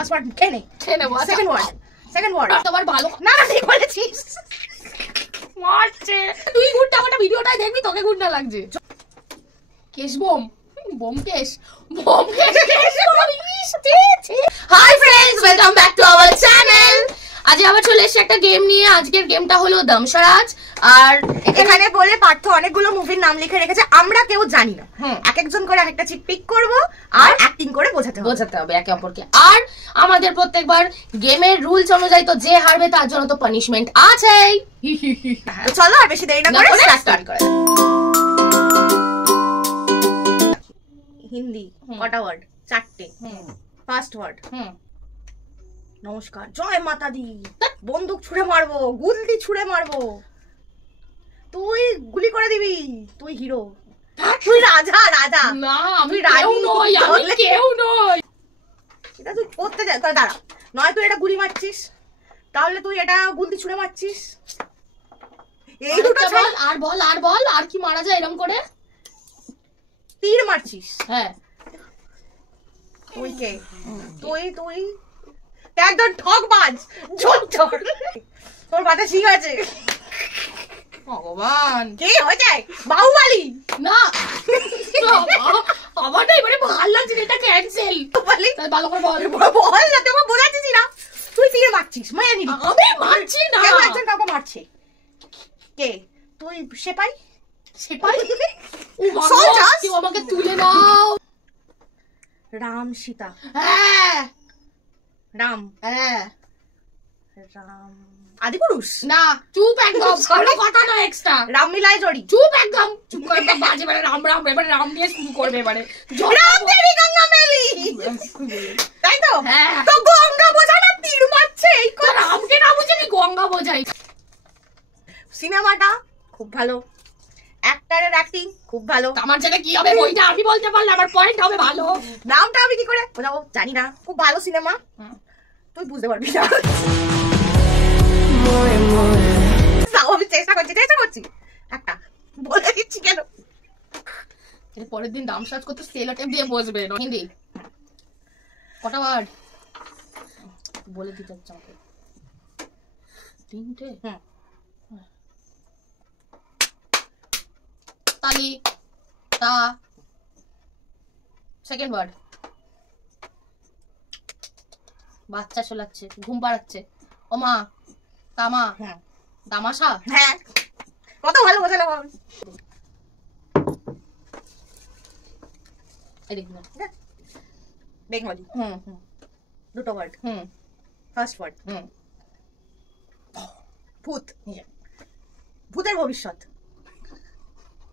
First word খেয়ে নেব। Second word তোমার ভালো না না ঠিক বলেছিস। মারছে তুই গুডটা ওটা ভিডিওটাই দেখবি তোকে গুড না লাগছে। কেশ বোম কেশ hi friends, welcome back to our channel. আজ আবার চলে এসেছি একটা গেম নিয়ে। আজকের গেমটা হলো দমসরাজ। আর এখানে বলে পার্থ অনেকগুলো মুভির নাম লিখে রেখেছে, আমরা কেউ জানি না। এক একজন করে একটা চিপ পিক করব আর অ্যাক্টিং করে বোঝাতে হবে একে অপরকে। আর আমাদের প্রত্যেকবার গেমের রুলস অনুযায়ী তো যে হারবে তার জন্য তো পানিশমেন্ট আছেই। তো চলো আর বেশি দেরি না করে স্টার্ট করা। হিন্দি কটা ওয়ার্ড? 4টে। ফার্স্ট ওয়ার্ড নমস্কার, জয় মাতা দি। বন্দুক ছুঁড়ে মারবো, গুলি ছুঁড়ে মারবো, তুই গুলি করে দিবি, তুই হিরো, তুই রাজা। না আমি রানী নই, আমি কেউ নই। এটা তুই করতে যা, দাঁড়া, নয় তুই এটা গুলি মারছিস, তাহলে তুই এটা গুলি ছুঁড়ে মারছিস। এই দুটো বল আর বল আর কি মারা যায় এরকম করে? তীর মারছিস। হ্যাঁ তুই কে? তুই একদম ঠকবাজ, ঝোঁঝর। তোর মাথা ঠিক আছে? ভগবান, কে হয়ে যায়? বাহুবলী না আমার না এবারে ভালো লাগছে, এটা ক্যান্সেল। ভালো করে বল না, তোকে বোঝাচ্ছিস না। তুই তীর মারছিস, মায়া নিবি। আমি মারছি না, কেউ একজন কাউকে মারছে। কে? তুই সেপাই? কেউ আমাকে তুলে নাও। রাম সীতা। হ্যাঁ রাম আদিপুরুষ। না চুপ একদম, কোনো কথা না এক্সট্রা। রাম মিলায় জড়ি। চুপ একদম, চুপ করে একদম বাজে। এবারে রাম এবারে রাম দিয়ে শুরু করবে। এবারে রাম দেবী গঙ্গা মেলি, তাই তো? হ্যাঁ তো গঙ্গা বোঝা না, তীর মারছে। এই রামকে না বুঝে আমি গঙ্গা বোঝাই। সিনেমাটা খুব ভালো, অ্যাক্টরের অ্যাক্টিং খুব ভালো। আমার জায়গা কি হবে ওইটা আমি বলতে পারলে আমার পয়েন্ট হবে ভালো। নামটা আমি কি করে বোঝাবো জানি না। খুব ভালো সিনেমা, তুই বুঝতে পারবি না। আমি চেষ্টা করছি একটা বলে দিচ্ছি। কেন পরের দিন দাম সার্চ করতে সেলো টেপ দিয়ে বসবে। হিন্দি কটা ওয়ার্ড বলে দিতে হচ্ছে আমাকে? 3টে। তালি তা। সেকেন্ড ওয়ার্ড বাচ্চা শোলাচ্ছে, ঘুম পাড়াচ্ছে। ও মা, তামা, তামাশা। হ্যাঁ, কত ভালো বোঝালো। বেঙ্গলি। দুটো ওয়ার্ড। ফার্স্ট ওয়ার্ড ভূত। ভূতের ভবিষ্যৎ,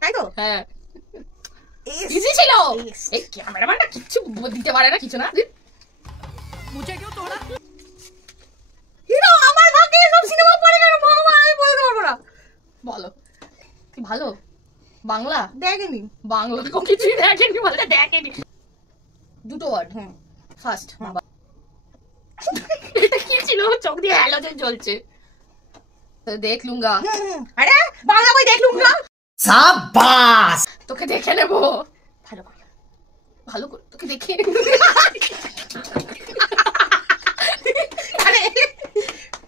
তাই তো? হ্যাঁ ইজি ছিল। এই ক্যামেরাম্যানটা কিছু দিতে পারে না, কিছু না। মুঝে কেউ তোড়া হিরো আমার ভাগ্যে সব সিনেমা পড়ে গেল। ভগবান, আমি বলতে পারবো না। বলো কি ভালো? বাংলা দেখেনি, বাংলা তো কিছুই দেখেনি, বলতে দেখেনি। দুটো ওয়ার্ড। ফার্স্ট এটা কি ছিল? চোখ দিয়ে হ্যালোজেন জ্বলছে। তো দেখ লুঙ্গা। আরে বাংলা বই দেখ লুঙ্গা। সাবাস, তোকে দেখে নেবো ভালো করে তোকে দেখে। আরে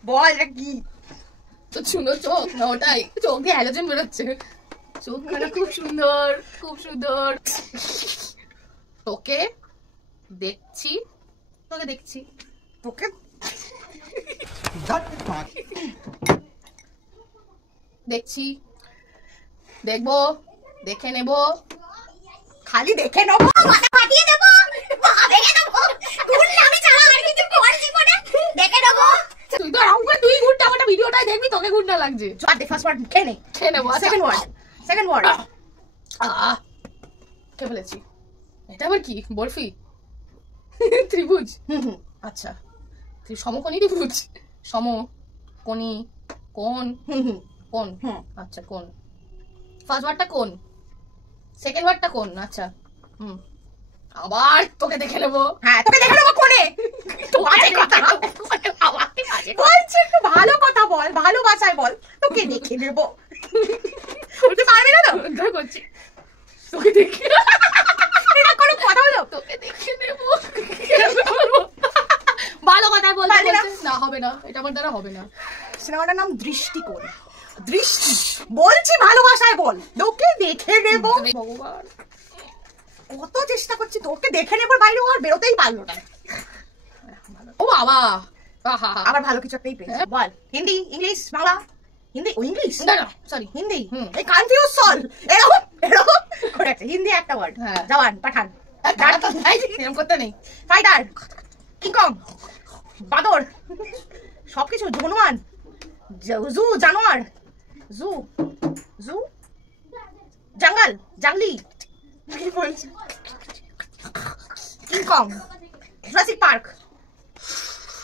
বল এটা কি? তো শুনো, চোখ না ওটাই, চোখ দিয়ে হ্যালোজেন বেরোচ্ছে। চোখখানা খুব সুন্দর, খুব সুন্দর। তোকে দেখছি তোকে দেখছি, দেখবো, দেখে নেব, খালি দেখে নেবো, মাথা ফাটিয়ে দেবো, ভেঙে দেবো। আমি ছাড়া আর কিছু করার জীবনে দেখে নেবো। তুই তো আরাম করে তুই গুডটা ওটা ভিডিওটাই দেখবি, তোকে গুড না লাগছে। ফার্স্ট ওয়ার্ড খেয়ে নেবো। সেকেন্ড ওয়ার্ড কে বলেছি? এটা আবার কি? বরফি, ত্রিভুজ। আচ্ছা, সমকোণী ত্রিভুজ, সমকোণী, কোণ, কোণ। আচ্ছা কোণ। ফার্স্ট ওয়ার্ডটা কোণ, সেকেন্ড ওয়ার্ডটা কোণ। আচ্ছা আবার তোকে দেখে নেবো। হ্যাঁ, তোকে দেখে নেবো। কোণে বলছি, একটু ভালো কথা বল, ভালো ভাষায় বল। তোকে দেখে নেবো। বলতে পারবি না তো? করছি তোকে দেখে। এটা কোনো কথা হলো? তোকে দেখে নেবো। হবে না, এটা আমার দ্বারা হবে না। সিনেমাটার নাম দৃষ্টিকোণ। দৃষ্টি বলছি ভালোবাসায় বল, তোকে দেখে নেব। ভগবান, কত চেষ্টা করছি তোকে দেখে নেবার বাইরে, আর বেরোতেই পারলো না। ও বাবা, আবার ভালো কিছু একটাই পেয়েছি। বল, হিন্দি, ইংলিশ, বাংলা? হিন্দি, ও ইংলিশ, না না সরি হিন্দি। এই কনফিউজ সল, এরকম এরকম করে আছে। হিন্দি একটা ওয়ার্ড, হ্যাঁ। জওয়ান, পাঠান, এরকম করতে নেই। ফাইটার, কিংকং, বাদর, সবকিছু, হনুমান, জু, জানোয়ার, জু, জু, জঙ্গল, জঙ্গলি, কি বলছি, কিংকং, জুরাসিক পার্ক।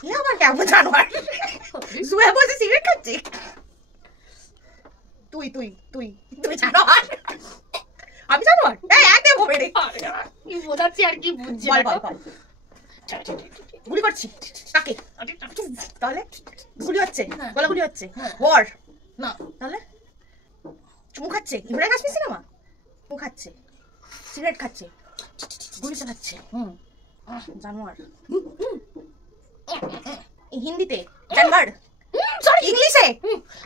এ আবার কেমন জানোয়ার? জুয়ে বসে সিগারেট খাচ্ছে। তুই তুই তুই তুই জানোয়ার, আমি জানোয়ার? এই একদম হবে রে। কি বোঝাচ্ছি আর কি বুঝছি। বল বল বল। গুলি করছি কাকে? তাহলে গুলি হচ্ছে, গলাগুলি হচ্ছে, ওয়ার না তাহলে চুমু খাচ্ছে। ইমরান হাসমি সিনেমা, চুমু খাচ্ছে, সিগারেট খাচ্ছে, গুলি চালাচ্ছে, জানোয়ার। হিন্দিতে জানোয়ার, ইংলিশে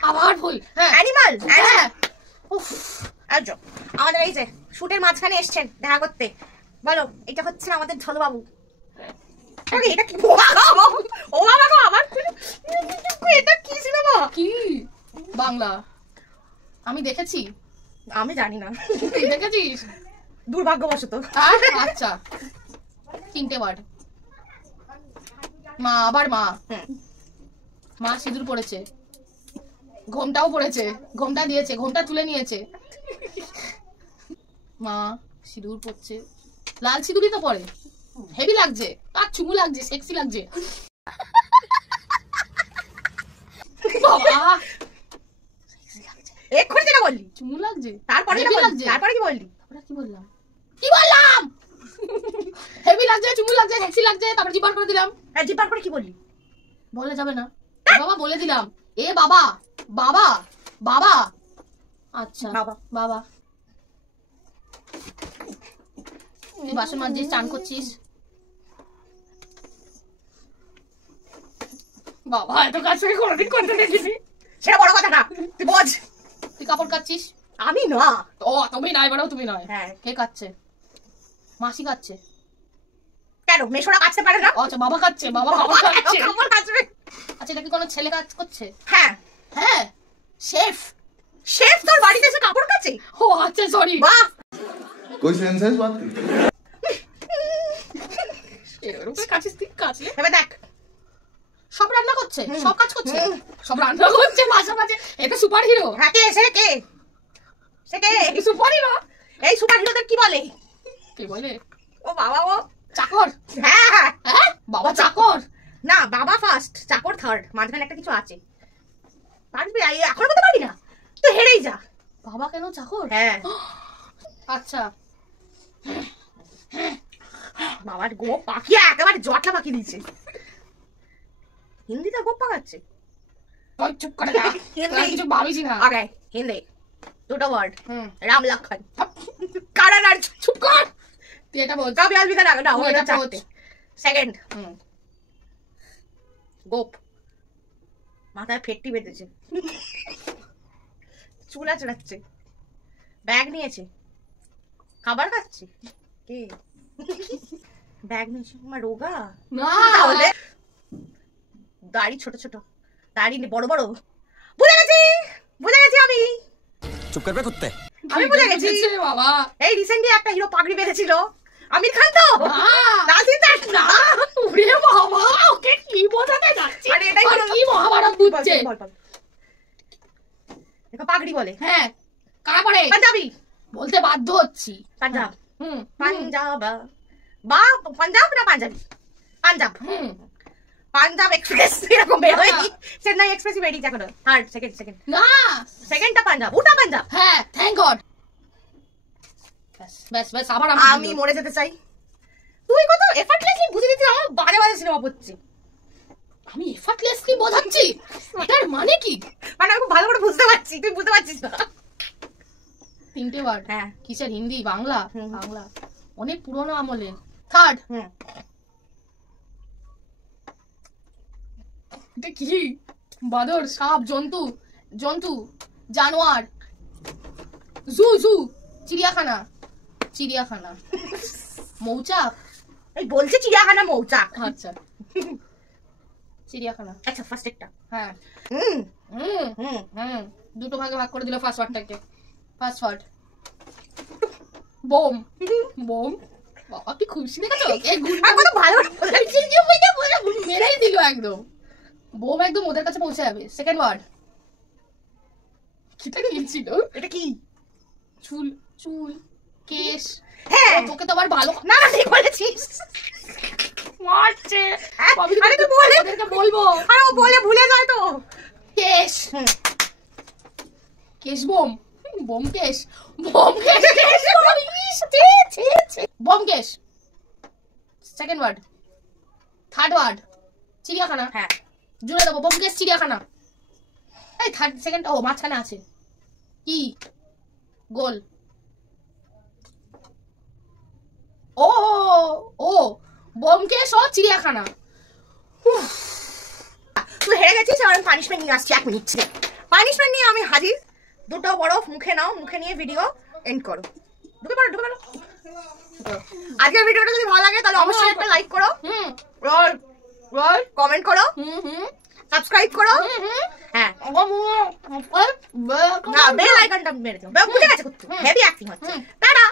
আবার ভুল। অ্যানিমাল। হ্যাঁ। আচ্ছা, আমাদের এই যে শুটের মাঝখানে এসছেন দেখা করতে, বলো এটা হচ্ছে না আমাদের ঝলবাবু। এটা কি? ও বাবা গো, আমার এটা কি সিনেমা? কি বাংলা? আমি দেখেছি। আমি জানি না। তুই দেখেছিস? দুর্ভাগ্যবশত। আচ্ছা, 3টে ওয়ার্ড। মা, আবার মা। মা সিঁদুর পড়েছে, ঘোমটাও পড়েছে, ঘোমটা দিয়েছে, ঘোমটা তুলে নিয়েছে। মা সিঁদুর পড়ছে, লাল সিঁদুরই তো পড়ে, হেভি লাগছে, আর চুমু লাগছে, সেক্সি লাগছে। বাবা, এক্ষুনি যেটা বললি চুমু লাগছে, তারপরে হেভি লাগছে। তারপরে কি বললি? তারপরে কি বললাম? কি বললাম? হেভি লাগছে, চুমু লাগছে, সেক্সি লাগছে, তারপর জিপার করে দিলাম। হ্যাঁ, জিপার করে কি বললি? বলে যাবে না বাবা, বলে দিলাম। এ বাবা, বাবা, বাবা। আচ্ছা বাবা। বাবা, তুই বাসন মাজছিস, চান করছিস। বাবা, এত কাজ করে কোনোদিন করতে দেখিনি। সেটা বড় কথা না, তুই বোঝ। তুই কাপড় কাচ্ছিস। আমি না। ও তুমি নাই, বাড়াও তুমি নয়। হ্যাঁ। কে কাচ্ছে? মাসি কাচ্ছে। কেন মেশোরা কাটতে পারে না? আচ্ছা, বাবা কাচ্ছে, বাবা কাপড় কাচ্ছে। কাপড় কাচবে। আচ্ছা, এটা কি কোনো ছেলে কাজ করছে? হ্যাঁ হ্যাঁ, শেফ। শেফ তোর বাড়িতে এসে কাপড় কাচে? ও আচ্ছা, সরি। বাহ, कोई सेंस है इस बात की? এরকম করে কাছিস তুই, কাচলে এবার দেখ, সব রান্না করছে, সব কাজ করছে, সব রান্না করছে মাঝে মাঝে। এটা সুপার হিরো। হ্যাঁ, কে সে? কে সে? কে সুপার হিরো? এই সুপার হিরোদের কি বলে? কি বলে? ও বাবা, ও চাকর। হ্যাঁ হ্যাঁ। হ্যাঁ, বাবা চাকর। না, বাবা ফার্স্ট, চাকর থার্ড, মাঝখানে একটা কিছু আছে। পারবি? এখন বলতে পারি না তো, হেরেই যা। বাবা কেন চাকর? হ্যাঁ। আচ্ছা, বাবার গোপ পাকিয়ে একেবারে জটলা পাকি দিচ্ছে। হিন্দিতে গোপ পাকাচ্ছে। ওই চুপ করে যা, তোরা কিছু ভাবিস না। ওকে, হিন্দি দুটো ওয়ার্ড, হুম। রাম লক্ষণ, কারণ আর চুপ কর, তুই এটা বল। কবি আলবিদা না না, ওটা ওটা বলতে। সেকেন্ড হুম। গোপ, মাথায় ফেটটি বেঁধেছে, চুল আঁচড়াচ্ছে, ব্যাগ নিয়েছে, খাবার খাচ্ছে। কে ব্যাগ নিয়েছে? আমার রোগা না, তাহলে দাড়ি ছোট ছোট, দাড়ি বড় বড়। বুঝে গেছি, বুঝে গেছি আমি। चुप कर बे कुत्ते। আমি বুঝে গেছি। বুঝেছে বাবা। এই রিসেন্টলি একটা হিরো পাগড়ি বেঁধেছিল, আমির খান তো? না, লাল সিং না, ওরে বাবা, ওকে কি বোঝাতে যাচ্ছিস? আরে এটাই আর হলো- কি মহাভারত বুঝছে? বল বল। দেখো পাগড়ি বলে হ্যাঁ, কারা পড়ে? পাঞ্জাবি, বলতে বাধ্য হচ্ছি। পাঞ্জাব, হুম, পাঞ্জাব বা পাঞ্জাব না পাঞ্জাবি, পাঞ্জাব, হুম। পাঞ্জাব এক্সপ্রেস এরকম বেরোয়নি, চেন্নাই এক্সপ্রেসই বেরিয়েছে এখনো। থার্ড, সেকেন্ড, না, সেকেন্ডটা পাঞ্জাব, ওটা পাঞ্জাব। হ্যাঁ, থ্যাংক গড। ব্যাস ব্যাস, আবার আমি মরে যেতে চাই। তুই কত এফর্টলেসলি বুঝে দিচ্ছিস, আমার বাজে বাজে সিনেমা পড়ছে। আমি এফর্টলেসলি বোঝাচ্ছি, এটার মানে কি? মানে আমি খুব ভালো করে বুঝতে পারছি, তুই বুঝতে পারছিস না। 3টে ওয়ার্ড। হ্যাঁ। কিসের? হিন্দি, বাংলা? হুম। বাংলা, অনেক পুরোনো আমলের। থার্ড, হুম, এটা কি? বাদর, সাপ, জন্তু, জন্তু, জানোয়ার, জু জু, চিড়িয়াখানা, চিড়িয়াখানা, মৌচাক। এই বলছে চিড়িয়াখানা মৌচাক। আচ্ছা, চিড়িয়াখানা। আচ্ছা ফার্স্ট একটা। হ্যাঁ, হুম হুম হুম হুম, দুটো ভাগে ভাগ করে দিল ফার্স্ট ওয়ার্ডটাকে। ফার্স্ট ওয়ার্ড বোম। বোম, বাবা কি খুশি দেখেছো? এই আর কত ভালো মেরেই দিল একদম। বোম একদম ওদের কাছে পৌঁছে যাবে। সেকেন্ড ওয়ার্ড, কিটা ছিল? এটা কি? চুল, চুল, কেশ। হ্যাঁ, তোকে তো আবার ভালো না না ঠিক বলেছিস। মারছে। আরে তো বলে, ওদেরকে বলবো। আরে ও বলে ভুলে যায় তো। কেশ, কেশ বোম, বোম কেশ, বোম কেশ, বোম কেশ। Second word. থার্ড ওয়ার্ড, চিড়িয়াখানা। হ্যাঁ, জুড়ে দেবো, বোম কেশ চিড়িয়াখানা। এই থার্ড সেকেন্ড, ও মাঝখানে আছে কি? গোল। ও ও, বোমকেশ ও চিড়িয়াখানা। তুই হেরে গেছিস, আর আমি পানিশমেন্ট নিয়ে আসছি। 1 মিনিট পানিশমেন্ট নিয়ে আমি হাজির। দুটো বরফ মুখে নাও, মুখে নিয়ে ভিডিও এন্ড করো। ঢুকে পড়ো, ঢুকে পড়ো। আজকের ভিডিওটা যদি ভালো লাগে তাহলে অবশ্যই একটা লাইক করো, কমেন্ট করো, সাবস্ক্রাইব করো। হ্যাঁ, না বেল আইকনটা মেরে দাও। বুঝে গেছে, হেভি অ্যাক্টিং হচ্ছে। টাটা।